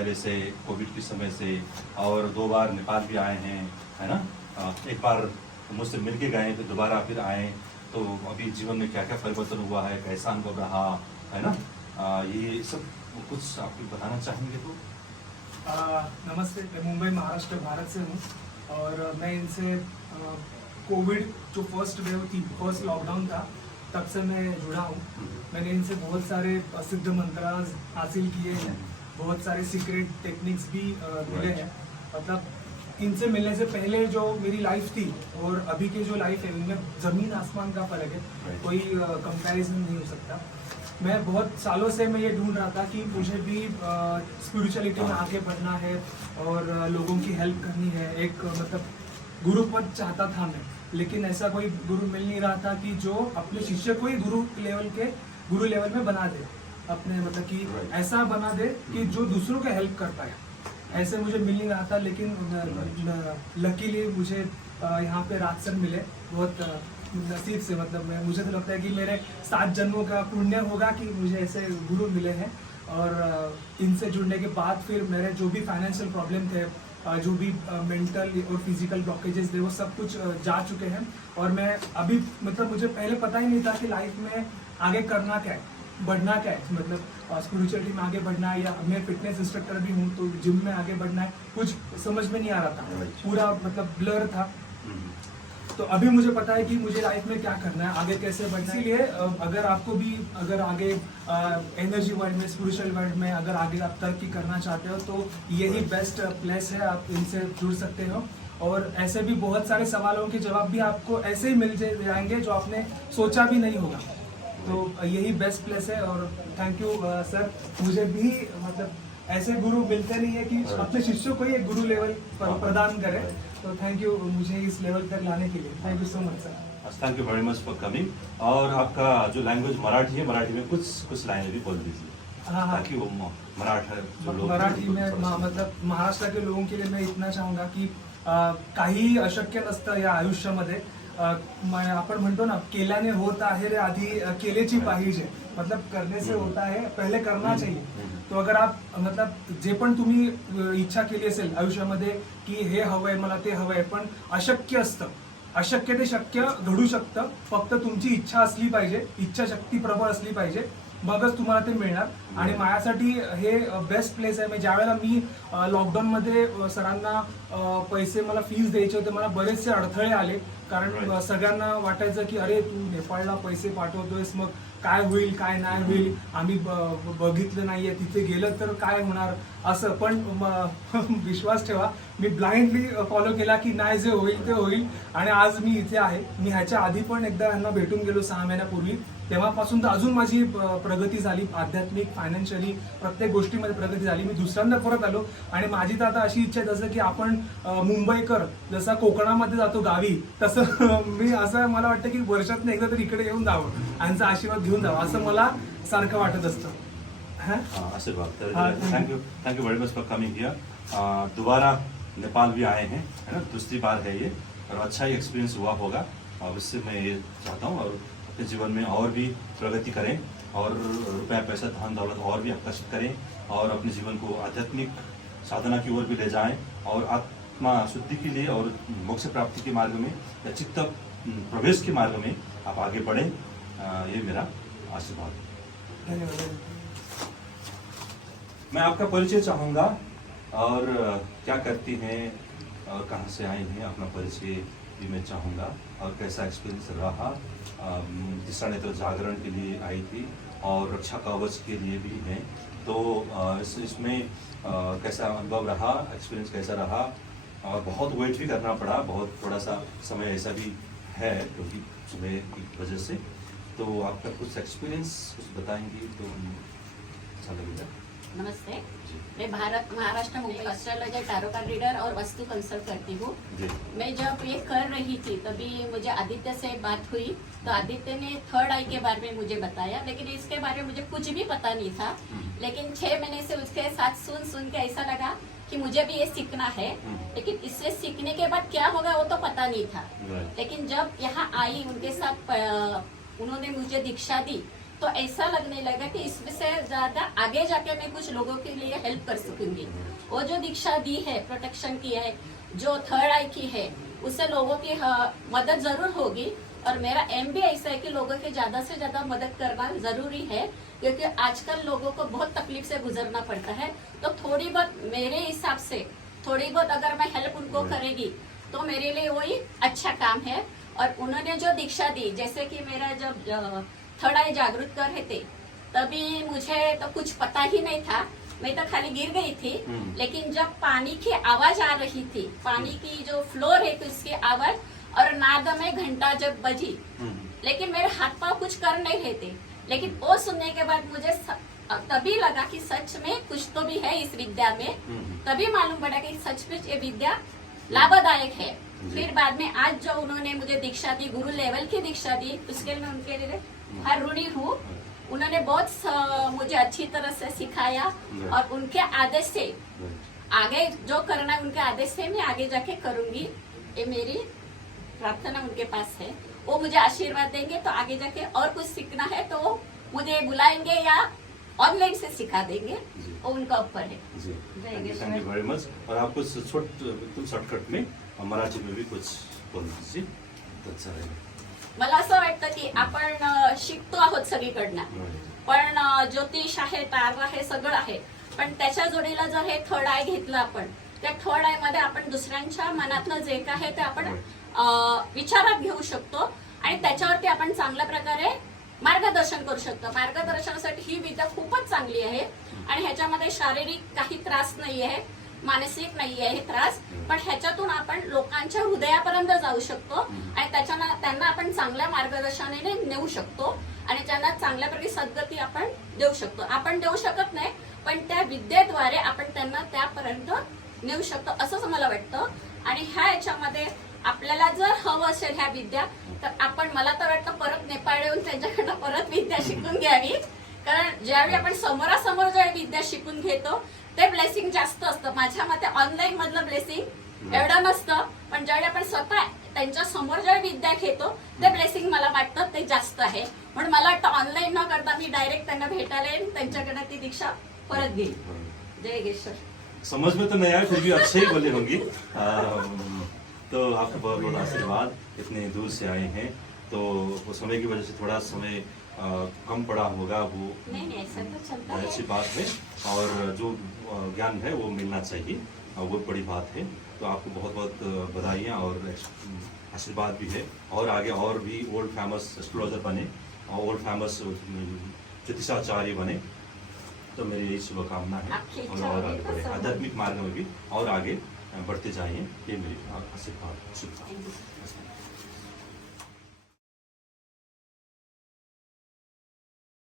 पहले से, कोविड के समय से, और 2 बार नेपाल भी आए हैं, है ना। एक बार मुझसे मिल के गए, फिर दोबारा फिर आए, तो अभी जीवन में क्या क्या परिवर्तन हुआ है, कैसा अनुभव रहा, है ना। ये सब कुछ आप बताना चाहेंगे तो? नमस्ते, मैं मुंबई महाराष्ट्र भारत से हूँ और मैं इनसे कोविड जो फर्स्ट वेव थी, फर्स्ट लॉकडाउन था, तब से मैं जुड़ा हूँ। मैंने इनसे बहुत सारे सिद्ध मंत्र हासिल किए हैं, बहुत सारे सीक्रेट टेक्निक्स भी मिले हैं। मतलब इनसे मिलने से पहले जो मेरी लाइफ थी और अभी की जो लाइफ है, उनमें ज़मीन आसमान का फ़र्क है, कोई कंपैरिजन नहीं हो सकता। मैं बहुत सालों से मैं ये ढूंढ रहा था कि मुझे भी स्पिरिचुअलिटी में आगे बढ़ना है और लोगों की हेल्प करनी है। एक मतलब गुरु पद चाहता था मैं, लेकिन ऐसा कोई गुरु मिल नहीं रहा था कि जो अपने शिष्य को ही गुरु लेवल में बना दे, अपने मतलब कि ऐसा बना दे कि जो दूसरों को हेल्प कर पाए। ऐसे मुझे मिल नहीं रहा था, लेकिन लकीली मुझे यहाँ पे राजसर मिले, बहुत नसीब से। मतलब मुझे तो लगता है कि मेरे 7 जन्मों का पुण्य होगा कि मुझे ऐसे गुरु मिले हैं। और इनसे जुड़ने के बाद फिर मेरे जो भी फाइनेंशियल प्रॉब्लम थे, जो भी मेंटल और फिजिकल ब्लॉकेजेस थे, वो सब कुछ जा चुके हैं। और मैं अभी मतलब मुझे पहले पता ही नहीं था कि लाइफ में आगे करना क्या है, बढ़ना क्या है। मतलब स्पिरिचुअलिटी में आगे बढ़ना है, या मैं फिटनेस इंस्ट्रक्टर भी हूँ तो जिम में आगे बढ़ना है, कुछ समझ में नहीं आ रहा था, पूरा मतलब ब्लर था। तो अभी मुझे पता है कि मुझे लाइफ में क्या करना है, आगे कैसे बढ़ना है। इसीलिए अगर आपको भी अगर आगे एनर्जी वर्ल्ड में, स्पिरिचुअल वर्ल्ड में अगर आगे आप तरक्की करना चाहते हो, तो यही बेस्ट प्लेस है, आप इनसे जुड़ सकते हो। और ऐसे भी बहुत सारे सवालों के जवाब भी आपको ऐसे ही मिल जाएंगे जो आपने सोचा भी नहीं होगा। तो यही बेस्ट प्लेस है। और थैंक यू सर, मुझे भी मतलब ऐसे गुरु मिलते नहीं है कि अपने शिष्यों को ही एक गुरु लेवल प्रदान करे। तो थैंक यू मुझे इस लेवल तक लाने के लिए। Thank you so much sir. Thank you very much for coming. और आपका जो लैंग्वेज मराठी है, मराठी में कुछ लाइनें भी बोल दीजिए। हाँ, ताकि वो मराठी में मतलब महाराष्ट्र के लोगों के लिए मैं इतना चाहूँगा की काही अशक्य नसतं या आयुष्यामध्ये। आपण म्हणतो ना, केल्याने होत आहे रे, आधी केलेची पाहिजे। मतलब करने से होता है, पहले करना चाहिए। तो अगर आप मतलब जे पण तुम्ही इच्छा केली असेल आयुष्यामध्ये की हे हवंय मला, ते हवंय, पण अशक्य असतं, अशक्य ते शक्य घडू शकतं। फक्त तुमची इच्छा असली पाहिजे, इच्छाशक्ती प्रबळ असली पाहिजे, मगच तुम्हाला ते मिळणार। आणि माझ्यासाठी हे बेस्ट प्लेस आहे। म्हणजे ज्यावेळेला मी लॉकडाऊनमध्ये सरांना पैसे मला फीस द्यायचे होते, मला बरेचसे अडथळे आले। कारण सगळ्यांना वाटायचं की अरे तू नेपाळला पैसे पाठवतोयस, मग काय होईल काय नाही होईल, आम्ही बघितलं नाहीये, तिथे गेलं तर काय होणार असं। पण विश्वास ठेवा, मी ब्लाइंडली फॉलो केला की नाही, जे होईल ते होईल। आणि आज मी इथे आहे। मी ह्याच्या आधी पण एकदा यांना भेटून गेलो 6 महिन्यापूर्वी, तेव्हापासून तर अजून माझी प्रगती झाली, आध्यात्मिक, फायनान्शियली प्रत्येक गोष्टीमध्ये प्रगती झाली। मी दुसऱ्यांदा परत आलो आणि माझी तर आता अशी इच्छा आहे, जसं की आपण मुंबईकर जसा कोकणामध्ये जातो गावी, तसं मी असं मला वाटतं की वर्षातून एकदा तरी इकडे येऊन जावं, यांचा आशीर्वाद घेऊन जावं, असं मला सारखं वाटत असतं। आशीर्वाद। Thank you very much for coming here. दोबारा नेपाल भी आए हैं, है ना, दूसरी बार है ये, और अच्छा ही एक्सपीरियंस हुआ होगा। और इससे मैं ये चाहता हूँ और अपने जीवन में और भी प्रगति करें, और रुपया पैसा धन दौलत और भी आकर्षित करें, और अपने जीवन को आध्यात्मिक साधना की ओर भी ले जाएं, और आत्मा शुद्धि के लिए और मोक्ष प्राप्ति के मार्ग में या चित्त प्रवेश के मार्ग में आप आगे बढ़ें। ये मेरा आशीर्वाद है। धन्यवाद। मैं आपका परिचय चाहूँगा, और क्या करती हैं और कहाँ से आई हैं, अपना परिचय भी मैं चाहूँगा, और कैसा एक्सपीरियंस रहा। दिशा नेत्र जागरण के लिए आई थी और रक्षा कवच के लिए भी हैं, तो इसमें कैसा अनुभव रहा, एक्सपीरियंस कैसा रहा। और बहुत वेट भी करना पड़ा, बहुत थोड़ा सा समय ऐसा भी है क्योंकि सुबह की वजह से। तो आपका कुछ एक्सपीरियंस कुछ बताएंगी तो अच्छा लगेगा। नमस्ते, मैं Maharashtra Mumbai astrologer, tarot card reader और वास्तु कंसल्ट करती हूँ। मैं जब ये कर रही थी तभी मुझे आदित्य से बात हुई, तो आदित्य ने थर्ड आई के बारे में मुझे बताया, लेकिन इसके बारे में मुझे कुछ भी पता नहीं था। लेकिन 6 महीने से उसके साथ सुन के ऐसा लगा कि मुझे भी ये सीखना है, लेकिन इससे सीखने के बाद क्या होगा वो तो पता नहीं था। लेकिन जब यहाँ आई, उनके साथ उन्होंने मुझे दीक्षा दी, तो ऐसा लगने लगा कि इसमें से ज्यादा आगे जाके मैं कुछ लोगों के लिए हेल्प कर सकूंगी। वो जो दीक्षा दी है, प्रोटेक्शन की है, जो थर्ड आई की है, उससे लोगों की मदद जरूर होगी। और मेरा एम भी ऐसा है कि लोगों की ज्यादा से ज्यादा मदद करना जरूरी है, क्योंकि आजकल लोगों को बहुत तकलीफ से गुजरना पड़ता है। तो थोड़ी बहुत मेरे हिसाब से थोड़ी बहुत अगर मैं हेल्प उनको करेगी तो मेरे लिए वही अच्छा काम है। और उन्होंने जो दीक्षा दी, जैसे कि मेरा जब थर्ड आई जागृत कर रहे थे तभी मुझे तो कुछ पता ही नहीं था, मैं तो खाली गिर गई थी। लेकिन जब पानी की आवाज आ रही थी, पानी की जो फ्लोर है तो उसकी आवाज और नाद में घंटा जब बजी, लेकिन मेरे हाथ पांव कुछ कर नहीं रहे थे, लेकिन वो सुनने के बाद मुझे तभी लगा कि सच में कुछ तो भी है इस विद्या में। तभी मालूम पड़ा कि सच में ये विद्या लाभदायक है। फिर बाद में आज जो उन्होंने मुझे दीक्षा दी, गुरु लेवल की दीक्षा दी, उसके लिए मैं उनके लिए हर ऋणी हूँ। उन्होंने बहुत मुझे अच्छी तरह से सिखाया और उनके आदेश से आगे जो करना है, उनके आदेश से मैं आगे जाके करूंगी। ये मेरी प्रार्थना उनके पास है। वो मुझे आशीर्वाद देंगे तो आगे जाके और कुछ सीखना है तो वो मुझे बुलाएंगे या ऑनलाइन से सिखा देंगे, वो उनका ऊपर है। जी, जय थैंक यू वेरी मच। और आप कुछ बिल्कुल शॉर्टकट में मराठी में भी कुछ बोल दीजिए तर अच्छा राहील. मला असं वाटतं की आपण शिकतो आहोत सगळीकडनं, पण ज्योतिष आहे, तारा आहे, सगळं आहे, पण त्याच्या जोडीला जर हे थर्ड आय घेतलं आपण, त्या थर्ड आय मध्ये आपण दुसऱ्यांच्या मनातलं जे काय आहे ते आपण विचारात घेऊ शकतो आणि त्याच्यावरती आपण चांगल्या प्रकारे मार्गदर्शन करू शकतो. मार्गदर्शनासाठी ही विद्या खूपच चांगली आहे आणि ह्याच्यामध्ये शारीरिक काही त्रास नाही आहे, मानसिक नाही आहे त्रास, पण ह्याच्यातून आपण लोकांच्या हृदयापर्यंत जाऊ शकतो आणि त्यांना आपण चांगल्या मार्गदर्शनाने नेऊ शकतो आणि त्यांना चांगल्या प्रकारे सद्गती आपण देऊ शकतो. आपण देऊ शकत नाही, पण त्या विद्येद्वारे आपण त्यांना त्यापर्यंत नेऊ शकतो असंच मला वाटतं. आणि ह्या याच्यामध्ये आपल्याला जर हवं असेल ह्या विद्या, तर आपण मला तर वाटतं परत नेपाळ येऊन त्यांच्याकडनं परत विद्या शिकून घ्यावी. कारण ज्यावेळी आपण समोरासमोर ज्यावेळी विद्या शिकून घेतो ते ब्लेसिंग जास्त असतं. माझ्या मते ऑनलाईन मधलं ब्लेसिंग एवढं नसतं, पण ज्यावेळी आपण स्वतः त्यांच्या समोर ज्यावेळी विद्या घेतो ते ब्लेसिंग मला वाटतं ते जास्त आहे. म्हणून मला वाटतं ऑनलाईन न करता मी डायरेक्ट त्यांना भेटायला येईन, त्यांच्याकडे ती दीक्षा परत घेईन. जय गेश्वर. समझ में तो नहीं आया, फिर भी अच्छे ही बोले होंगी. तो आपका बहुत बहुत आशीर्वाद. इतने दूर से आए हैं तो वो समय की वजह से थोड़ा समय कम पड़ा होगा, वो नहीं ऐसा तो चलता है. ऐसी बात है. और जो ज्ञान है वो मिलना चाहिए, वो बड़ी बात है. तो आपको बहुत बहुत बधाइयाँ और आशीर्वाद भी है. और आगे और भी वर्ल्ड फेमस एस्ट्रोलॉजर बने और वर्ल्ड फेमस ज्योतिषाचार्य बने, तो मेरी यही शुभकामना है. आपकी और इच्छा आगे होगी तो बढ़े, सब आध्यात्मिक मार्ग में भी और आगे बढ़ते जाइए, ये मेरी आशीर्वाद शुभकामना. Thank you.